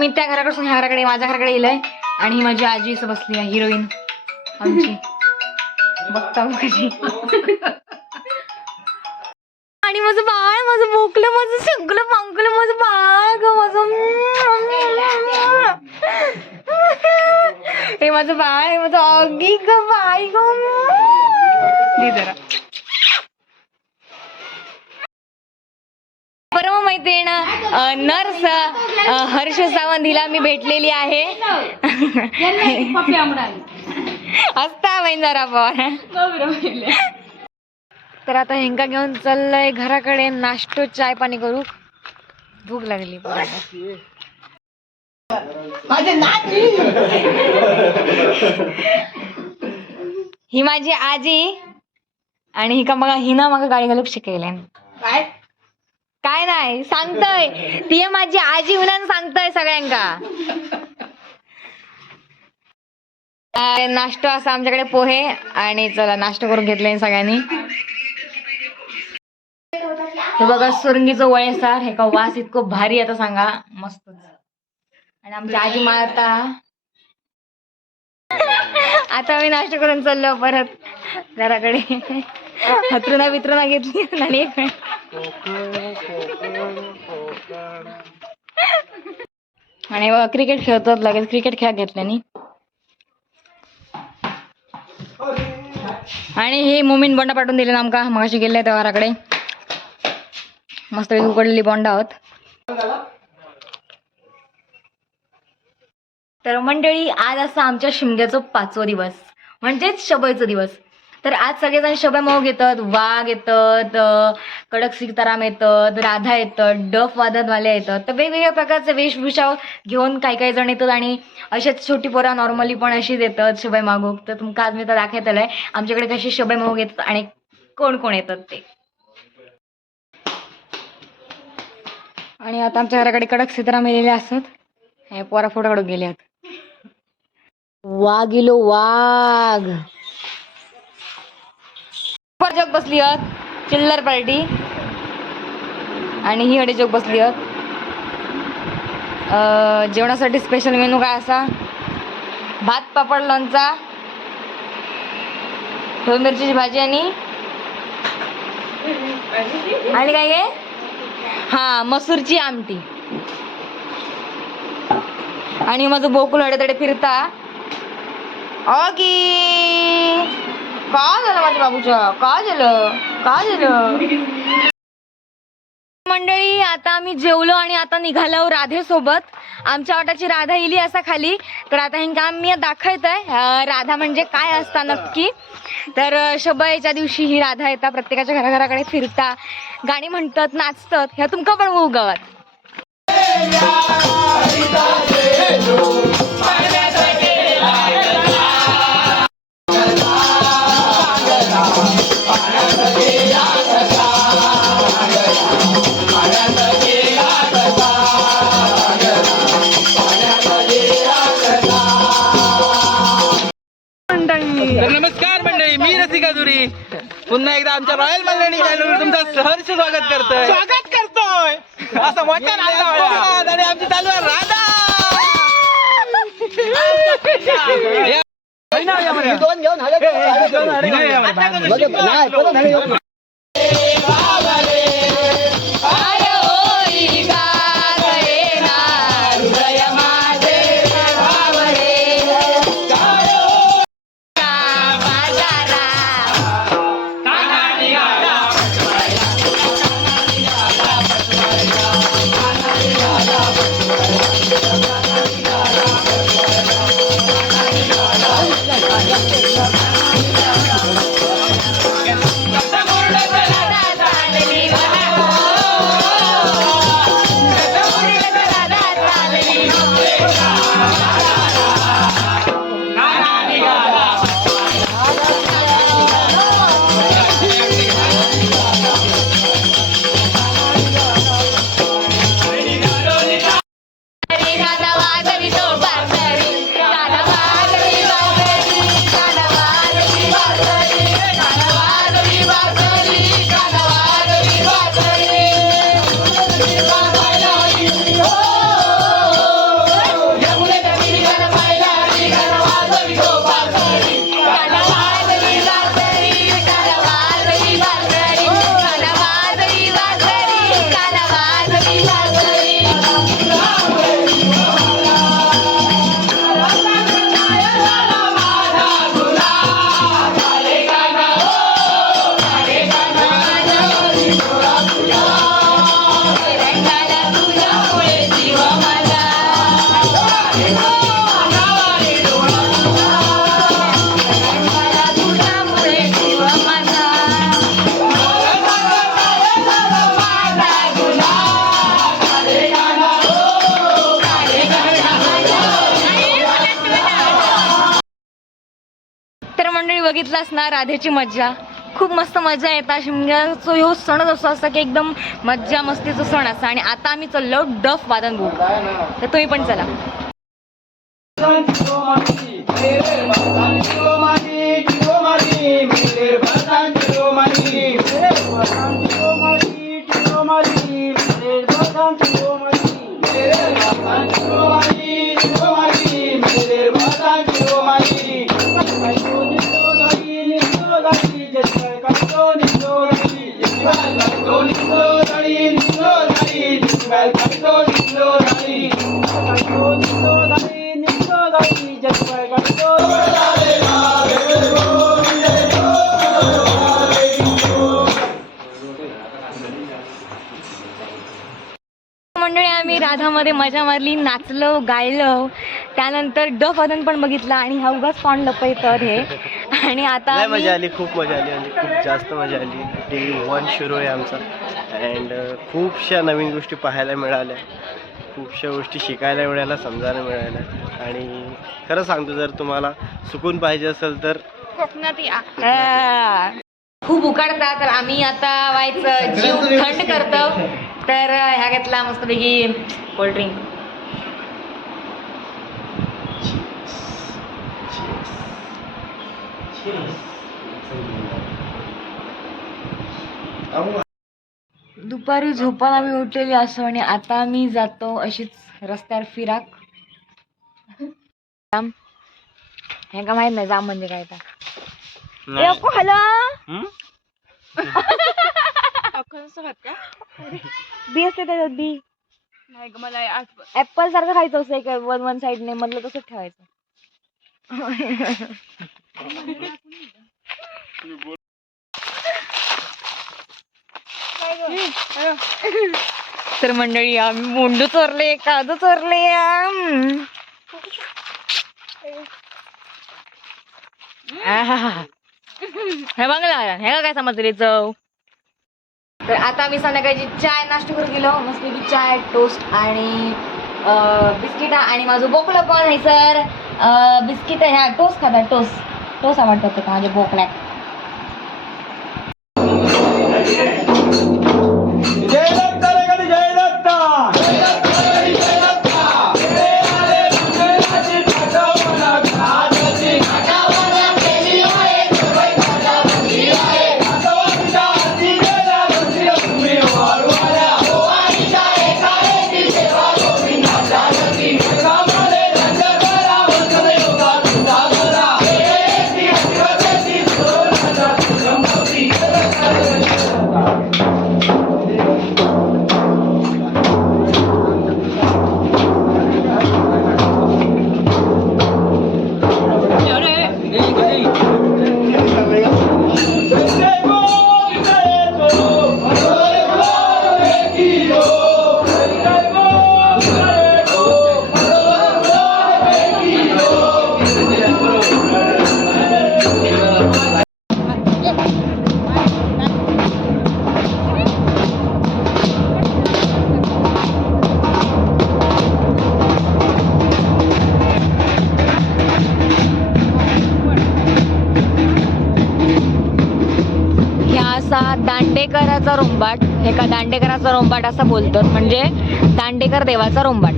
मी त्या घराकडून ह्या घराकडे माझ्या घराकडे येईल आणि ही माझी आजी असं बसली आहे हिरोईन. आमची. बघता कशी आणि माझं बाळ माझं भोकलं माझं सगळं पांकलं माझं बाळ ग माझं हे माझं बाळ आहे माझं अगी ग बाई ग जरा. नर्स हर्ष सावंत हिला मी भेटलेली आहे. असता बहीण जरा पण तर आता हेंका घेऊन चाललंय घराकडे नाश्तो चाय पाणी करू. भूक लागली. ही माझी आजी आणि ही का मग हिनं मग गाडी घालूक शिकवलंय काय नाही सांगतय. ती आहे माझी आजी म्हणून सांगतय सगळ्यांका. नाश्ता असा आमच्याकडे पोहे आणि चला नाश्ता करून घेतले सगळ्यांनी. हे बघा सुरंगीचं वळेसार हे का वास इतकं भारी आता सांगा. मस्त. आणि आमची आजी मला आता. आता मी नाश्ता करून चाललो परत घराकडे. हत्रुना वित्रणा घेतली. आणि आणि क्रिकेट खेळतात लगेच. क्रिकेट खेळ घेतल्यानी आणि हे मोमीन बोंडा पाठवून दिले ना आमका. मगाशी गेले त्या मस्त उकडलेली बोंडा आहोत. तर मंडळी आज असा आमच्या शिमग्याचा पाचवा दिवस. म्हणजेच शबईचा दिवस. तर आज सगळेजण शबय मऊ घेतात वाघ येतात कडक सीताराम येतात राधा येतात डफ वादनवाले येतात. तर वेगवेगळ्या प्रकारचे वेशभूषा घेऊन काही काही जण येतात आणि अशाच छोटी पोरा नॉर्मली पण अशीच येतात शबय मागूक. तर तुमका आज मी तर दाखवत आलंय आमच्याकडे कशी शबय मागूक येतात आणि कोण कोण येतात ते. आणि आता आमच्या घराकडे कडक सीताराम येलेले असतात. हे पोरा फोटो काढून गेले आहेत वाघ इलो वाघ. पर जोक बसली आहेत. चिल्लर पार्टी. आणि ही हडे जोक बसली आहेत. जेवणासाठी स्पेशल मेनू काय असा? भात पापड लोणचा ढोल मिरचीची भाजी आणि? आणि काय गे? हा मसूरची आमटी. आणि माझं बोकुल हडेतडे फिरता. ओगी का झालं माझ्या बाबूच्या का झालं का झालं मंडळी आता आम्ही जेवलो आणि आता निघालो राधे सोबत. आमच्या वाटाची राधा इली असा खाली. तर आता हे काम मी दाखवत आहे. राधा म्हणजे काय असता नक्की? तर अं, शबयाच्या दिवशी ही राधा येतात प्रत्येकाच्या घराघराकडे फिरता गाणी म्हणतात नाचतात. ह्या तुमका पण बघू गावात. नमस्कार मंडळी मी रसिका दुरी. पुन्हा एकदा आमच्या रॉयल मल्ल्याणी चॅनलवर तुमचं सहर्ष स्वागत करतोय. स्वागत करतोय. असं मोठ्या आणि आमची चालू आहे राधा. दोन घेऊन मंडळी नाही बघितलास ना राधेची मज्जा. खूप मस्त मजा येतात शिमग्याचं म्हणजे ह्यो सणच असं असतं की एकदम मज्जा मस्तीचा सण असतं. आणि आता आम्ही चाललो डफ वादन बोल तर तुम्ही पण चला. मंडळी आम्ही राधामध्ये मजा मारली नाचलो गायलो. त्यानंतर डफ वादन पण बघितलं आणि हा उगाच तोंड लपय तर हे. आणि आता मजा आली खूप मजा आली म्हणजे खूप जास्त मजा आली. डे वन सुरू आहे आमचा. अँड खूपशा नवीन गोष्टी पाहायला मिळाल्या. खूपशा गोष्टी शिकायला मिळाल्या समजायला मिळाल्या. आणि खरं सांगतो जर तुम्हाला सुकून पाहिजे असेल तर हा. खूप उकाडता तर आम्ही आता व्हायचं जीव थंड करतो. तर ह्या घेतला मस्तपैकी कोल्ड्रिंक दुपारी झोपायला आम्ही उठलेली असो आणि आता आम्ही जातो अशीच रस्त्यावर फिराक. जाम. हे का माहीत नाही जाम म्हणजे काय? बी असते त्याच्यात बी. मला ऍपल सारखं खायचं असं एक वन वन साईडने मधलं तसंच ठेवायचं. तर मंडळी आम्ही मुंडू चोरले काजू चोरले. हे बघला हे का काय समजले चव. तर आता आम्ही संध्याकाळची चाय नाश्ता करून गेलो. मस्तपैकी चाय टोस्ट आणि बिस्किट आणि माझं बोकळं कोण आहे सर. बिस्किट ह्या टोस्ट खातात टोस्ट. टोस्ट आवडतात का माझ्या बोकड्यात दांडेकराचा रोंबाट एका दांडेकराचा रोंबाट असं बोलतात. म्हणजे दांडेकर देवाचा रोंबाट.